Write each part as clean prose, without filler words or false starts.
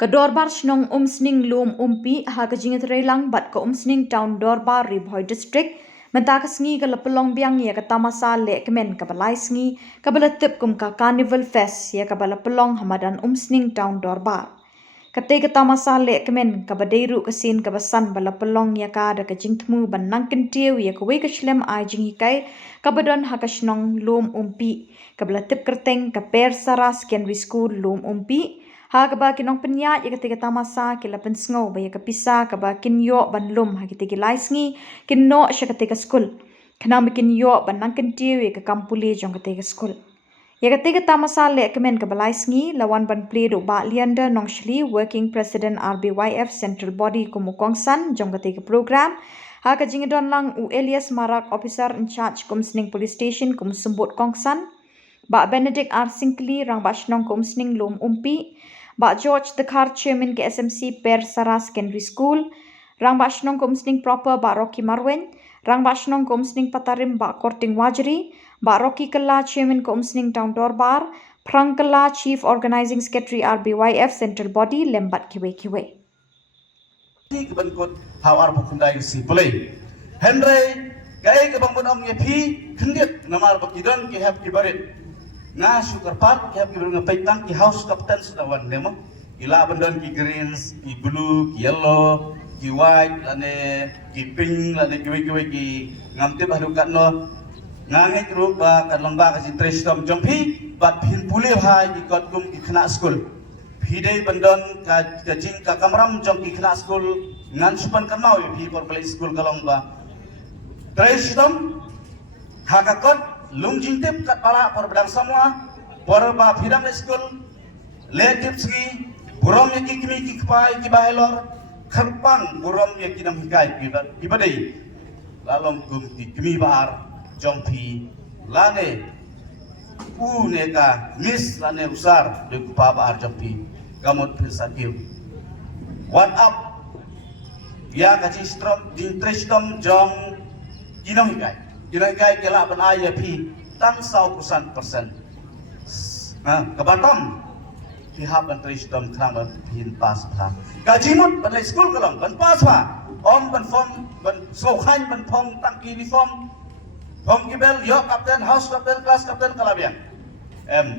Kadorbar shnong umsning lum umpi ha kajinget relang bat ka umsning town dorbar ribhoi district mentakas ngi ka lapelong biang ya ka tamasa le kemen ka balai sngi ka balatip kum ka carnival fest ya ka balapelong hamadan umsning town dorbar kate ka tamasa le kemen ka badeiru kasin ka basan balapelong ya ka da ka jingtmu ban nangkin tiu ya ka wei ka shlem ai jingi kai ka badon ha ka shnong lum umpi ka balatip kerteng ka per saras secondary school lum umpi ha kaba kinong penya ya ketika tamasa kila pensngo ba ya kapisa kaba kinyo ban lum ha ketika laisngi kinno sya ketika skul kenam kinyo ban nangkin tiu ya ke kampuli jong ketika skul ya ketika tamasa le kemen kaba laisngi lawan ban play do ba lianda nongshli working president RBYF central body kumukongsan jong ketika program ha ka jingidon lang u Elias Marak officer in charge kumsning police station kumsembut kongsan ba Benedict R Sinkli rang ba shnong kumsning lum umpi ba George Dekhar chairman ke SMC Per Saras Secondary School rang ba shnong kumsning proper ba Rocky Marwen rang ba shnong kumsning patarim ba Korting Wajri ba Rocky Kala chairman kumsning town dorbar Prang Kala chief organizing secretary RBYF central body lembat kiwe kebenkut hawar pukundai si pelai Henry gaya kebangkut om yepi kendit namar bakidon ke hab kibarit nga sugar park ki hab kibarit ngapai tang ki house captain sedawan demo ila bendon ki greens ki blue ki yellow ki white lane ki pink lane kiwe ki ngamte baru katno nganget rupa kan lomba kasi trestom jompi bat pin pulih hai ki kotkum ki kena school pidai bendon ka jing ka kamram jom ki kena school ngan supan kan mau pi por play school kalong ba trestom hakakot lungjing tip kat pala por bedang semua por ba pidang school le tip ski burom ye ki kimi ki kpai ki bahelor kharpang burom ye ki nam hikai ki badai lalong kum ki kimi bar jompi lane neka miss lane usar de kupa bar jompi gamot pilsakiu one up ya kaci strom dintrestom jong ginong hikai kela ban aya pi tang 100% kebatom pihak ban trestom kram pin pas pa kajimut ban school kalong ban pas pa om ban form ban sokhan ban phong tang uniform phong kibel yo kapten house kapten kelas kapten kalabian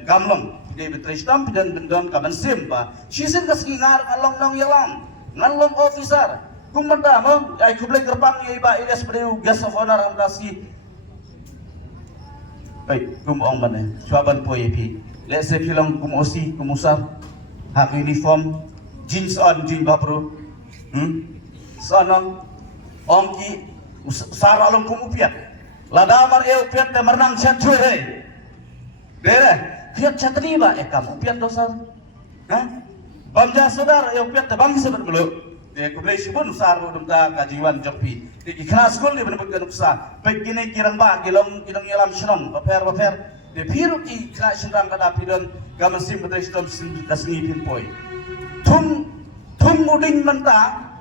kamlong di betrestam dan bendon kaban sim pa sisin kasingar ngalong nong yalang ngalong officer kumanda mo ay kublay kerpang ye ba iles pediu guest of honor ang dasi ay kumong man chuaban po yepi let's say bilang kumosi kumusar hak uniform jeans on jeans bapro sono ongki sara long kumupiat ladamar eu piat te mernang chatwe dere piat chatri ba kamu piat dosar bamja saudara eu piat te bang sebat belu de kublai sibun sar dum ta kajiwan jopi di kelas skol di benebut kanuksa begini kirang ba kilong yalam shnong baper de piru ki kelas shrang kada pidon gamasim betrestom kasni pin poi tum muding menta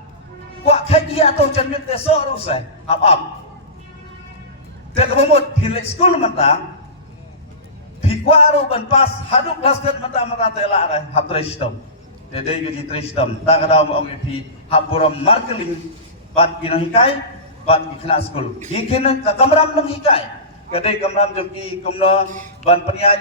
kwa khagia to chanmit te so rusai ap te kemut pilek skol menta pikwaru ban pas haduk lastet menta tela re hap trestom Dedai gaji trestom, tak ada orang epi haburam marketing, bat kina hikai, bat kina school. Kina kamram nang hikai, kadai kamram joki kumno ban peniaj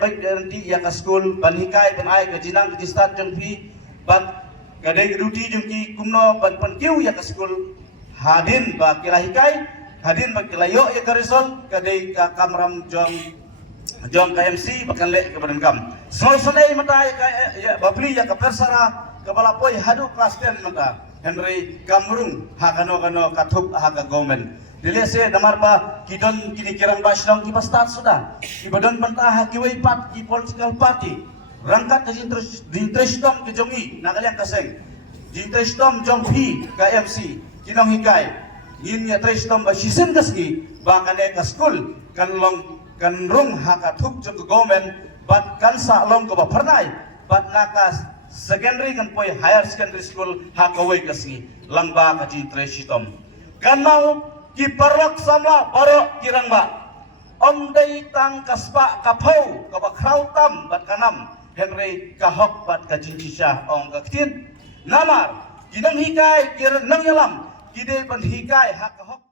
baik nanti yang ke school, ban hikai, ban ai gaji nang gaji start joki, bat kadai duty joki kumno ban penkiu yang ke school, hadin ba kila hikai, hadin ba kila yo yang ke resol, kadai kamram jom KMC bahkan lek kepada kam. Sonai mata ya babli ya kepersara kepala poi hadu klasten mata Henry Kamrung hakano katup haka government. Dilihat saya damar ba kidon kini kirang basdong ki start sudah. Ibadon mentah hakiwai pat ki political party. Rangkat dintrestom ke jongi nakaliang kaseng. Dintrestom jong pi KMC kinong hikai. Yin ya trestom ba sisen kasgi ba kane ka school kan rung hakatuk jong ke government bat kan sa long ko ba pernai bat nakas secondary kan poi higher secondary school hakawai kasi langba ka ji trestom kan mau ki parok sama barok kirang ba om dai tang kaspa kapau ka ba krautam bat kanam Henry kahok bat ka jinjisha ong ka kitin. Namar kinang hikay kiran nang yalam kide ban hikay hak kahok.